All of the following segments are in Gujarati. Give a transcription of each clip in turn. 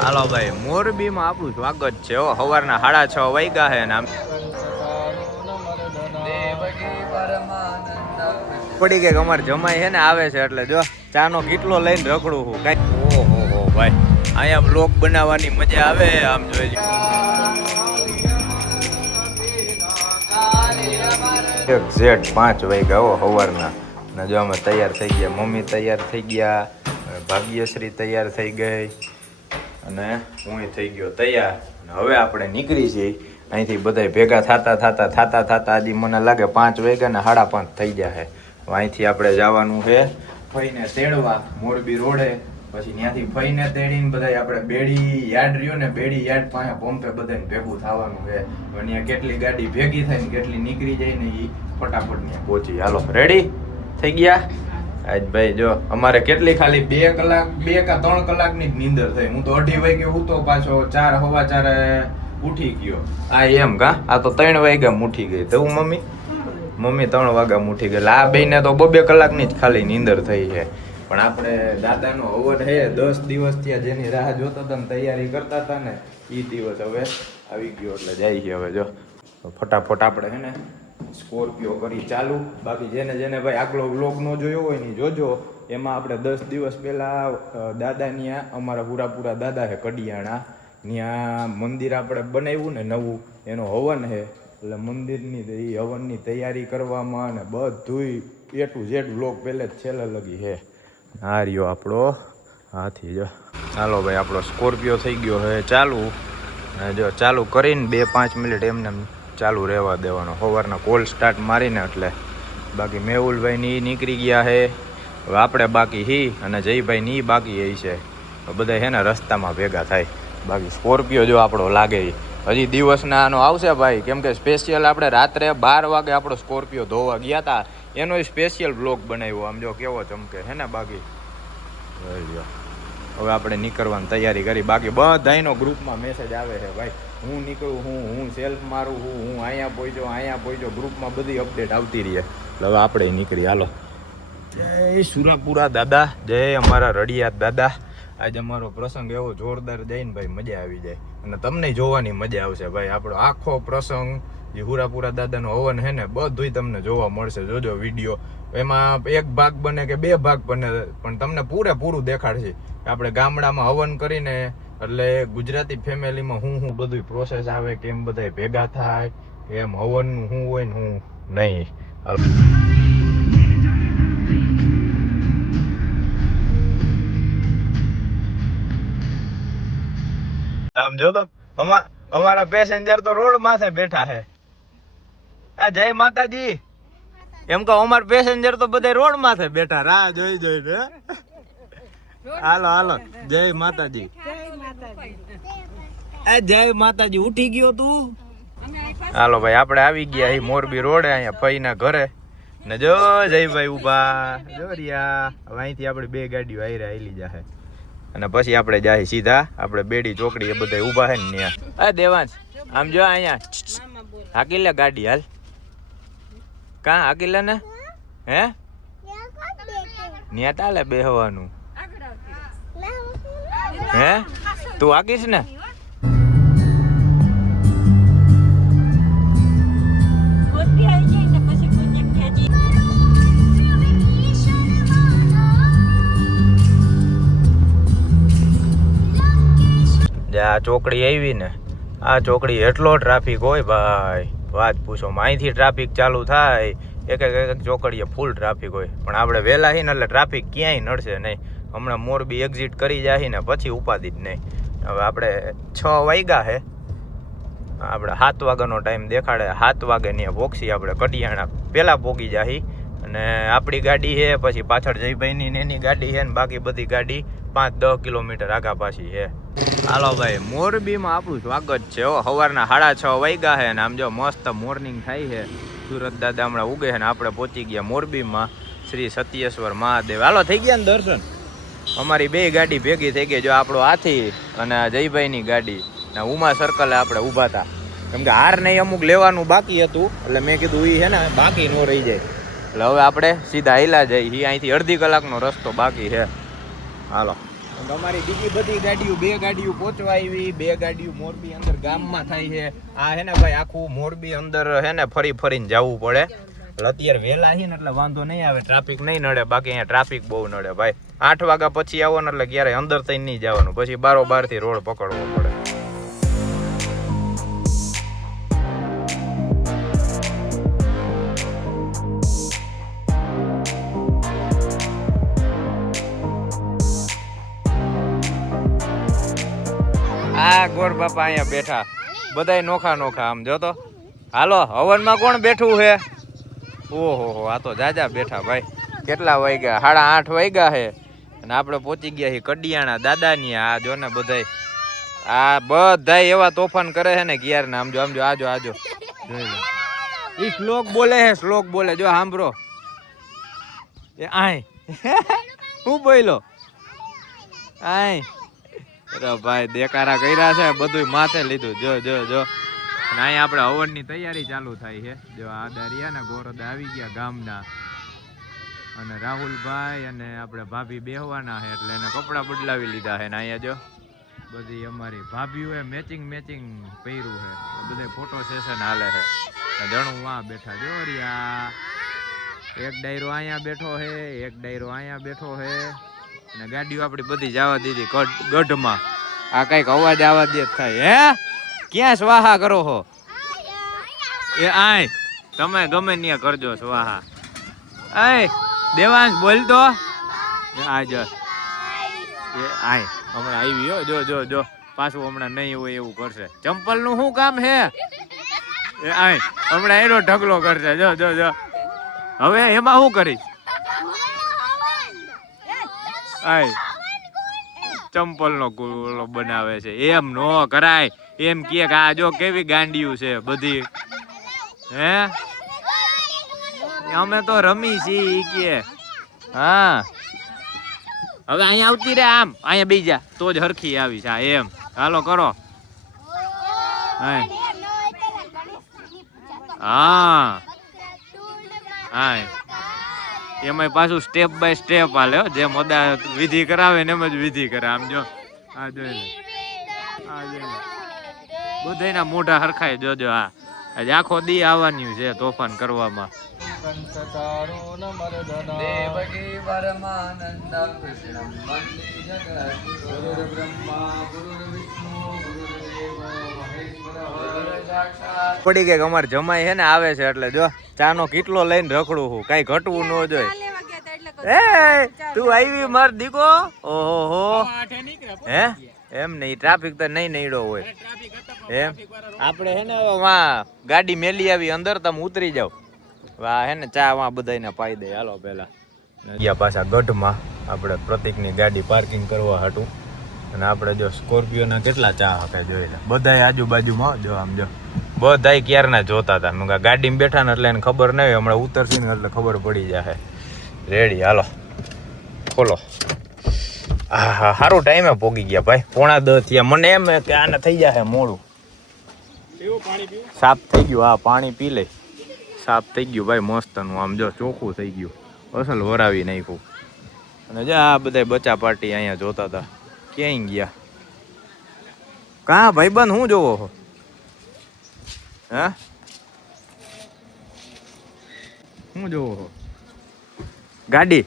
હાલો ભાઈ, મોરબીમાં આપણું સ્વાગત છે. સવારના 6:30 વાગ્યા છે ને આમ પડી ગઈ અમારે જમાઈ છે ને આવે છે એટલે જો ચાનો કેટલો લઈને રખડું છું કઈ. ઓહો ભાઈ, અહીંયા બ્લોગ બનાવવાની મજા આવે. આમ જોઈ 5 વાગ્યા સવારના ને જો અમે તૈયાર થઈ ગયા. મમ્મી તૈયાર થઈ ગયા, ભાગ્યશ્રી તૈયાર થઈ ગઈ અને હું થઈ ગયો તૈયાર. હવે આપણે નીકળી છીએ અહીંથી. બધા ભેગા થતા હજી મને લાગે 5 વાગ્યા ને 5:30 થઈ ગયા છે. અહીંથી આપણે જવાનું છે ફઈને તેડવા મોરબી રોડે. પછી ત્યાંથી ફઈને તેડીને બધા આપણે બેડી યાર્ડ રહ્યો ને, બેડી યાર્ડ પાસે પંપે બધાને ભેગું થવાનું છે. ત્યાં કેટલી ગાડી ભેગી થાય ને કેટલી નીકળી જાય ને એ ફટાફટ ત્યાં પહોંચી. હાલો રેડી થઈ ગયા આજ ભાઈ. જો અમારે કેટલી ખાલી 2 કલાક 2 કે 3 કલાકની જ નીંદર થઈ. હું તો 2:30 વાગે ઉઠતો, પાછો 4:15 ઉઠી ગયો. આ એમ કા આ તો 3 વાગ્યા ઉઠી ગઈ. તો હું મમ્મી 3 વાગ્યા ઉઠી ગઈ. આ બેને તો 2 કલાકની જ ખાલી નીંદર થઈ છે. પણ આપણે દાદાનો હવન હે 10 દિવસ ત્યાં જેની રાહ જોતા હતા ને તૈયારી કરતા હતા ને એ દિવસ હવે આવી ગયો એટલે જાય છે. હવે જો ફટાફટ આપણે હે ને સ્કોર્પિયો કરી ચાલુ. બાકી જેને ભાઈ આગલો વ્લોગ ન જોયો હોય ને જોજો. એમાં આપણે 10 દિવસ પહેલાં દાદા ત્યાં અમારા પૂરા દાદા છે કડિયાણા, ત્યાં મંદિર આપણે બનાવ્યું ને નવું, એનો હવન છે. એટલે મંદિરની એ હવનની તૈયારી કરવામાં અને બધુંય A to Z વ્લોગ પહેલે જ છેલ્લે લગી છે. આ રહ્યો આપણો હાથી. જો ચાલો ભાઈ, આપણો સ્કોર્પિયો થઈ ગયો છે ચાલુ. જો ચાલુ કરીને 2-5 મિનિટ એમને ચાલુ રહેવા દેવાનો. સવારના કોલ સ્ટાર્ટ મારીને એટલે. બાકી મેહુલભાઈ નીકળી ગયા છે. હવે આપણે બાકી હી અને જયભાઈ ની બાકી એ છે. બધા છે ને રસ્તામાં ભેગા થાય. બાકી સ્કોર્પિયો જો આપણો લાગે હજી દિવસના આનો આવશે ભાઈ. કેમ કે સ્પેશિયલ આપણે રાત્રે 12 વાગે આપણો સ્કોર્પિયો ધોવા ગયા હતા, એનો સ્પેશિયલ બ્લોગ બનાવ્યો. આમ જો કેવો ચમકે છે ને. બાકી હવે આપણે નીકળવાની તૈયારી કરી. બાકી બધાનો ગ્રુપમાં મેસેજ આવે છે ભાઈ, હું નીકળું, હું સેલ્ફ મારું, હું અહીંયા પહોંચ્યો. ગ્રુપમાં બધી અપડેટ આવતી રહે. એટલે હવે આપણે નીકળી. હાલો, જય સુરાપુરા દાદા, જય અમારા રડિયાત દાદા. આજે અમારો પ્રસંગ એવો જોરદાર જાય ને ભાઈ, મજા આવી જાય. અને તમને જોવાની મજા આવશે ભાઈ. આપણો આખો પ્રસંગ જે હુરાપુરા દાદાનો હવન છે ને બધુંય તમને જોવા મળશે. જોજો વિડીયો. એમાં 1 ભાગ બને કે 2 ભાગ બને પણ તમને પૂરેપૂરું દેખાડશે. આપણે ગામડામાં હવન કરીને એટલે ગુજરાતી ફેમિલીમાં હું બધું પ્રોસેસ આવે, કેમ બધા ભેગા થાય, કેમ હવનનું શું હોય ને હું નહીં. આમ જો તો અમારા પેસેન્જર તો રોડ માથે બેઠા છે. આ જય માતાજી એમ કહો, અમારા પેસેન્જર તો બધા રોડ માથે બેઠા રાહ જોઈને. હાલો જય માતાજી. જય માતાજી. ઉઠી ગયો તું? હાલો ભાઈ, આપણે આવી ગયા મોરબી રોડે. અહીંયા ફઈના ઘરે ને જો જયભાઈ ઉભા જો રહ્યા. હવે અહીંથી આપણે 2 ગાડીઓ આયલી જાહે અને પછી આપણે જાય સીધા આપણે બેડી ચોકડી. એ બધા ઊભા છે ને ત્યાં. દેવાંશ આમ જો અહીંયા હાકી લે ગાડી. હાલ કાં હાકી લે ને. હે ન્યા તાલે બેહવાનું. હે તું હાકીશ ને? આ ચોકડી આવી ને, આ ચોકડી એટલો ટ્રાફિક હોય ભાઈ, વાત પૂછો. અહીંથી ટ્રાફિક ચાલુ થાય એક ચોકડીએ ફૂલ ટ્રાફિક હોય. પણ આપણે વહેલા છીએ ને એટલે ટ્રાફિક ક્યાંય નડશે નહીં. હમણાં મોરબી એક્ઝિટ કરી જાય ને પછી ઉપાધિ જ નહીં. હવે આપણે 6 વાગ્યા છે. આપણે 7 વાગ્યાનો ટાઈમ દેખાડે. 7 વાગે ને પોક્ષી આપણે કડિયાણા પહેલાં પોગી જાય. અને આપણી ગાડી છે, પછી પાછળ જયભાઈની ને એની ગાડી છે ને બાકી બધી ગાડી 5-10 કિલોમીટર આગા પાછી છે. હાલો ભાઈ, મોરબીમાં આપણું સ્વાગત છે. સવારના 6:30 વાગ્યા છે ને આમ જો મસ્ત મોર્નિંગ થાય છે. સુરત દાદા હમણાં ઉગે છે ને આપણે પહોંચી ગયા મોરબીમાં શ્રી સત્યેશ્વર મહાદેવ. હાલો થઈ ગયા ને દર્શન. અમારી 2 ગાડી ભેગી થઈ ગઈ. જો આપણો હાથી અને જયભાઈની ગાડી ને ઉમા સર્કલે આપણે ઊભા હતા. કેમ કે હાર નહીં અમુક લેવાનું બાકી હતું એટલે મેં કીધું એ છે ને બાકી ન રહી જાય. એટલે હવે આપણે સીધા હાલ્યા જઈએ. અહીંથી અડધી કલાકનો રસ્તો બાકી છે. હાલો અમારી બીજી બધી ગાડીઓ 2 ગાડીઓ પહોંચવા આવી, 2 ગાડીઓ મોરબી અંદર ગામમાં થાય છે. આ હે ને ભાઈ આખું મોરબી અંદર હે ને ફરીને જવું પડે. અત્યારે વહેલા છે ને એટલે વાંધો નહીં આવે, ટ્રાફિક નહીં નડે. બાકી અહીંયા ટ્રાફિક બહુ નડે ભાઈ. 8 વાગ્યા પછી આવો ને એટલે ક્યારે અંદર થઈને નહીં જવાનું, પછી 12 થી રોડ પકડવો પડે. આ ગોર બાપા અહીંયા બેઠા, બધાય નોખા આમ જો તો. હાલો હવનમાં કોણ બેઠું છે? ઓહો આ તો જાજા બેઠા ભાઈ. કેટલા વાગ્યા? 8:30 વાગ્યા છે અને આપણે પહોંચી ગયા છીએ કડિયાણા દાદાની. આ જો ને બધાય, આ બધાય એવા તોફાન કરે છે ને ક્યાર ને. આમ જો આજો જોઈ લો. ઈ શ્લોક બોલે જો સાંભળો. એ આય હું બોલ્યો આય. અરે ભાઈ દેકારા કર્યા છે, બધું માથે લીધું. જો અને અહીંયા આપણે હવનની તૈયારી ચાલુ થાય છે. જો આ દારિયા ને ગોરદ આવી ગયા ગામના, અને રાહુલભાઈ અને આપણે ભાભી બેહવાના છે એટલે એને કપડાં બદલાવી લીધા છે. ને અહીંયા જો બધી અમારી ભાભીઓએ મેચિંગ પહેર્યું છે, બધે ફોટો સેશન હાલે છે. જણું વાં બેઠા જો રિયા. એક ડાયરો અહીંયા બેઠો છે, એક ડાયરો અહીંયા બેઠો છે. અને ગાડીઓ આપણી બધી જવા દીધી ગઢમાં. આ કઈક અવાજ આવા દે થાય. હે ક્યાં સ્વાહા કરો છો? એ આય તમે ગમે ત્યાં કરજો સ્વાહા. આય દેવાંશ બોલ તો. આજ એ આય હમણાં આવી હો. જો પાછું હમણાં નહીં હોય એવું કરશે. ચંપલ નું શું કામ હે? એ આય હમણાં એનો ઢગલો કરશે. જો હવે એમાં શું કરીશ? આય ચંપલ નો કુલો બનાવે છે. એમ નો કરાય. એમ કે આ જો કેવી ગાંડિયું છે બધી. હે અમે તો રમી છીએ કે. હા હવે અહીંયા આવતી રે, આમ અહીંયા બેસી જા તો જ હરખી આવી છે. એમ હાલો કરો. હા એમાં પાછું સ્ટેપ બાય સ્ટેપ હાલે. જેમ અદા વિધિ કરાવે ને એમ જ વિધિ કરે. આમ જો આ જોઈ લે બધાના મોઢા હરખાય. જોજો આ આજે આખો દી આવવાની છે તોફાન કરવામાં. પડી ગઈ અમારે જમાઈ છે ને આવે છે એટલે જો ચા નો કેટલો લઈને રખડું હું, કઈ ઘટવું ન જોઈએ. એ તું આવી માર દીકો. ઓહો હે એમ નહીં, ટ્રાફિક તો નહીં નડ્યો હોય એમ. આપણે હે ને વાં ગાડી મેલી આવી અંદર, તમે ઉતરી જાવ. વાહ હે ને ચા વાં બધાને પાઈ દે. હાલો પેલા ગયા પાછા ગઢમાં આપણે પ્રતિકની ગાડી પાર્કિંગ કરવા હતું. અને આપણે જો સ્કોર્પિયોના કેટલા ચા હકે જોઈ લે. બધાય આજુબાજુમાં જો આમ જો બધાય ક્યારના જોતા હતા. મેં ગાડીમાં બેઠા ને એટલે એને ખબર નહીં, હમણાં ઉતરશે ને એટલે ખબર પડી જાય. રેડી હાલો ખોલો. હા સારું ટાઈમે પોગી ગયા ભાઈ. 9:30 થયા. મને એમ કે આને થઈ જાય મોડું. સાફ થઈ ગયું. હા પાણી પી લે. સાફ થઈ ગયું ભાઈ મસ્તનું. આમ જો ચોખ્ખું થઈ ગયું, અસલ વરાવી નાખ્યું. અને જો આ બધા બચા પાર્ટી અહીંયા જોતા હતા. ક્યાંય ગયા? કાં ભાઈબંધ હું જોવો છો? હે હું જોવો છો? ગાડી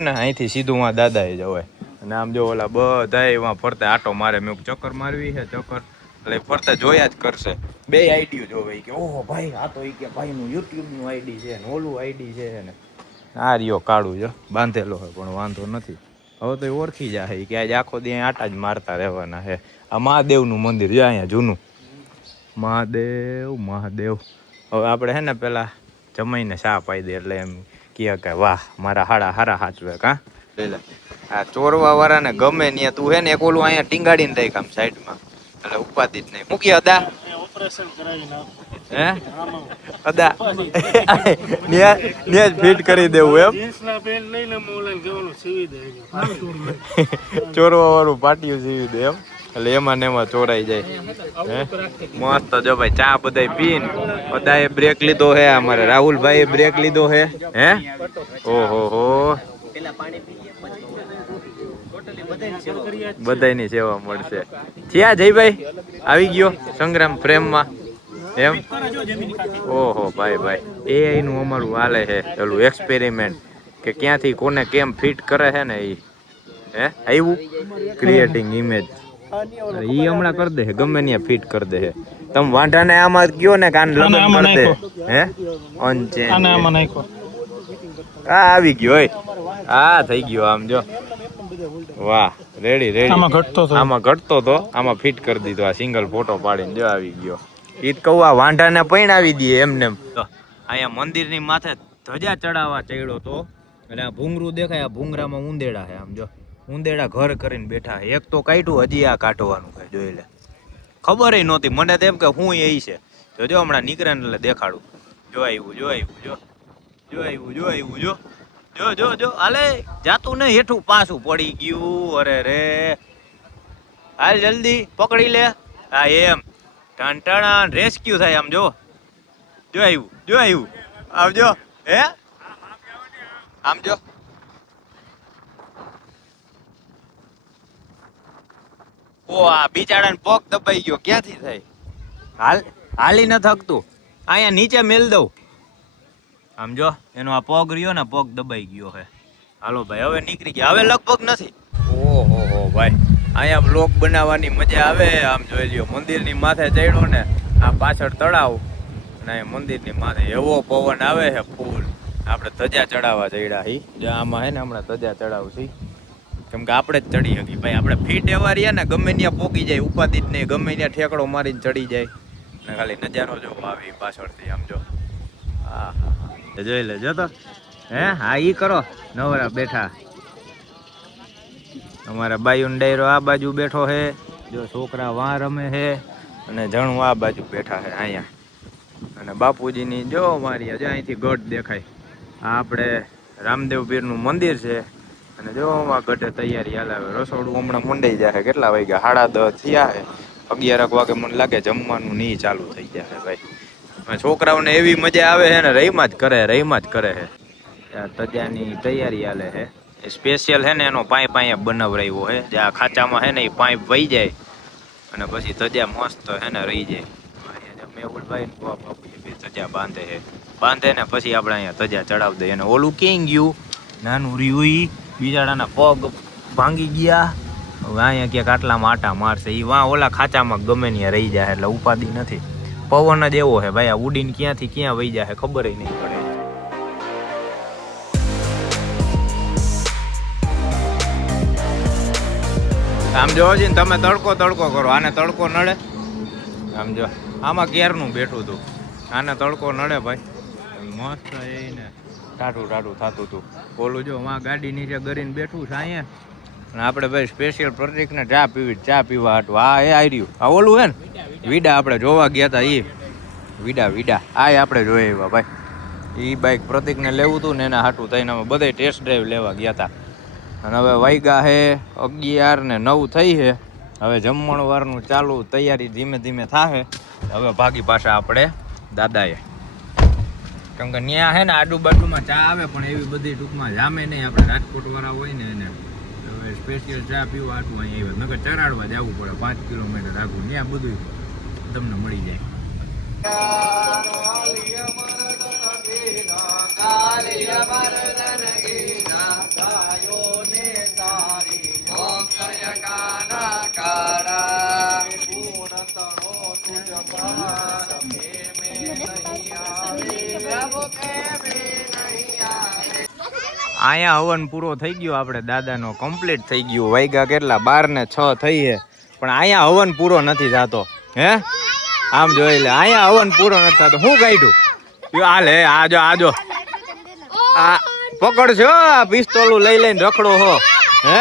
ને અહીંથી સીધું માં દાદાએ જવાય. અને આમ જો ઓલા બધા એમાં ફરતે આટો મારે. મેં ચક્કર મારવી છે ચક્કર એટલે ફરતે જોયા જ કરશે. 2 આઈડી જોવે કે ઓહો ભાઈ આ તો કે ભાઈનું યુટ્યુબનું આઈડી છે ને ઓલું આઈડી છે ને. આ રહ્યો કાળું જો બાંધેલો હોય પણ વાંધો નથી. હવે તો એ ઓળખી જાય કે આજે આખો દી આટા જ મારતા રહેવાના છે. આ મહાદેવનું મંદિર છે અહીંયા જૂનું. મહાદેવ. હવે આપણે હે ને પેલા જમાઈને ચા પાઈ દે એટલે એમ કે વાહ મારા હારા હાચવે. કાં આ ચોરવા વાળા ને ગમે ને તું હે ને એક ઓલું અહીંયા ટીંગાડીને રાખ આમ સાઈડમાં, એટલે ઉપાધિ જ નહીં. મૂકી અદા હે અદા ને ફિટ કરી દેવું એમ. ચોરવા વાળું પાટિયું સીવી દે એમ, એટલે એમાં ને એમાં ચોરાઈ જાય. હે મસ્ત જો ભાઈ ચા બધા પીને બધાએ બ્રેક લીધો હે. અમારે રાહુલભાઈ બ્રેક લીધો હે. હે ઓહો બધાની સેવા મળશે. ક્યાં જયભાઈ આવી ગયો સંગ્રામ ફ્રેમમાં એમ? ઓહો ભાઈ AI નું અમારું હાલે છે પેલું એક્સપેરિમેન્ટ કે ક્યાંથી કોને કેમ ફિટ કરે છે ને એ હે આવ્યું ક્રિએટિંગ ઇમેજ ઈ હમણાં કરી દે ગમે ત્યાં ફિટ કરી દે. તમે વાંઢાને આમાં કયો ને કાન લગન કરી દે હે અનચેન્જ આમાં નાખો. આ આવી ગયો હોય આ થઈ ગયો આમ જો વાહ રેડી આમાં ઘટતો તો આમાં ફિટ કરી દીધો. આ સિંગલ ફોટો પાડીને જો આવી ગયો. ઈ જ કહું આ વાંઢાને પૈણ આવી દઈએ એમને. અહીંયા મંદિરની માથે ધજા ચડાવવા ચડ્યો તો એટલે આ ભૂંગરું દેખાય. આ ભૂંગરામાં ઉંદેડા છે આમ જો ઉંદેડા ઘર કરીને બેઠા. એક તો કાઢ્યું હજી આ કાઢવાનું છે જોઈ લે. ખબર નહોતી મને તેમ કે હું એ છે તો જો હમણાં નીકળે ને એટલે દેખાડું. જો આવ્યું જો હાલે જાતું ને હેઠું પાછું પડી ગયું. અરે રે હાલ જલ્દી પકડી લે. હા એમ ટણ રેસ્ક્યુ થાય આમ જો આવ્યું આવજો હે આમ જો ઓ આ બિચારાને પગ દબાઈ ગયો. ક્યાંથી થાય હાલી ન થકતું. અહીંયા નીચે મેલ દઉં આમ જો એનો આ પગ રહ્યો ને પગ દબાઈ ગયો હે. હાલો ભાઈ હવે નીકળી ગયા. હવે લગભગ નથી. ઓહો ભાઈ અહીંયા બ્લોગ બનાવવાની મજા આવે. આમ જોઈ લ્યો મંદિરની માથે ચડ્યો ને આ પાછળ તળાવ ને મંદિરની માથે એવો પવન આવે છે ફૂલ. આપણે ધજા ચડાવવા ચડ્યા હી જો આમાં હે ને હમણાં ધજા ચડાવશી કેમ કે આપણે જ ચડી શકી ભાઈ. આપણે ફીટ એવા રહ્યા ને ગમે ત્યાં પોકી જાય ઉપાધિ જ નહીં. ગમે ત્યાં ઠેકડો મારીને ચડી જાય ને ખાલી નજારો જો આવી પાછળથી આમ જો હા જોઈ લે જો તો હે હા ઈ કરો નવરા બેઠા. અમારા બાયુન ડાયરો આ બાજુ બેઠો હે જો છોકરા વાં રમે હે અને જણું આ બાજુ બેઠા હે અહીંયા. અને બાપુજીની જો મારી જો અહીંથી ગઢ દેખાય. આ આપણે રામદેવ પીરનું મંદિર છે અને જો આ ગઢે તૈયારી હાલે. રસોડું હમણાં મંડાઈ જાય. કેટલા વાગ્યા 10:30 થયા હે. 11 વાગે મને લાગે જમવાનું નહીં ચાલુ થઈ જાય ભાઈ. છોકરાઓને એવી મજા આવે છે ને રહીમાં જ કરે છે. તજાની તૈયારી હાલે છે. સ્પેશિયલ છે ને એનો પાઇપ અહીંયા બનાવરાયો છે. જે આ ખાચામાં છે ને એ પાઇપ વહી જાય અને પછી તજા મસ્ત છે ને રહી જાય. મેહુલભાઈ તજા બાંધે ને પછી આપણે અહીંયા તજા ચડાવી દઈએ. અને ઓલું ક્યાં ગયું નાનું રહ્યું ઈ બિચારાના પગ ભાંગી ગયા. હવે અહીંયા ક્યાંક આટલામાં આટા મારશે. એ વાં ઓલા ખાચામાં ગમે ત્યાં રહી જાય એટલે ઉપાધિ નથી. પવન જ એવો છે ભાઈ. આ ઉડીને ક્યાંથી ક્યાં વહી જાય ખબર નહીં પડે. આમ જો છે ને તમે તડકો કરો. આને તડકો નડે આમ જો આમાં ક્યારનું બેઠું હતું. આને તડકો નડે ભાઈ. મસ્ત એને ટાટું થતું હતું. ઓલું જો વાં ગાડી નીચે ગરીને બેઠું છે અહીંયા. અને આપણે ભાઈ સ્પેશિયલ પ્રતિકને ચા પીવા હતું. આ એ આવી રહ્યું. આ ઓલું હે ને વીડા આપણે જોવા ગયા હતા. એ વીડા આ આપણે જોઈ આવ્યા ભાઈ. એ બાઈક પ્રતિકને લેવું હતું ને એના હાટું થઈને અમે બધા ટેસ્ટ ડ્રાઈવ લેવા ગયા હતા. અને હવે વાગ્યા હે 11:09 થઈ છે. હવે જમણવારનું ચાલુ તૈયારી ધીમે ધીમે થાશે. હવે ભાગી પાછા આપણે દાદાએ કેમ કે ત્યાં હે ને આજુબાજુમાં ચા આવે પણ એવી બધી ટૂંકમાં જામે નહીં. આપણે રાજકોટ વાળા હોય ને એને હવે સ્પેશિયલ ચા પીવા આટલું અહીંયા આવ્યા. નકર ચરાડવા જવું પડે 5 કિલોમીટર આગું. ત્યાં બધું તમને મળી જાય. અહીંયા હવન પૂરો થઈ ગયો. આપણે દાદાનો કમ્પ્લીટ થઈ ગયો. વાગ્યા કેટલા 12:06 થઈ છે પણ અહીંયા હવન પૂરો નથી થતો. હે આમ જોઈ લે અહીંયા હવન પૂરો નથી થતો. શું કાઢ્યું હાલે આજો આ પકડશો. પિસ્તોલું લઈને રખડો હો. હે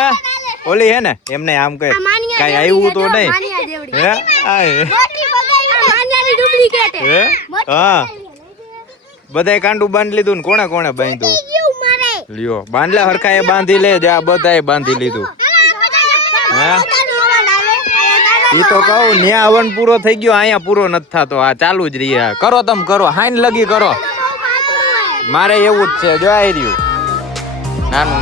ઓલી હે ને એમને આમ કઈ આવ્યું તો નહીં. હે હા બધાય કાંડું બાંધી લીધું ને કોણે બાંધ્યું લ્યો બાંધલા હરખાએ બાંધી લે. જા બધાએ બાંધી લીધું. હે ઈ તો કહું ન્યા હવન પૂરો થઈ ગયો. અહીંયા પૂરો નથી થતો. આ ચાલુ જ રહી. કરો તમે કરો હાઈન લગી કરો. મારે એવું જ છે જો આવી રહ્યું નાનું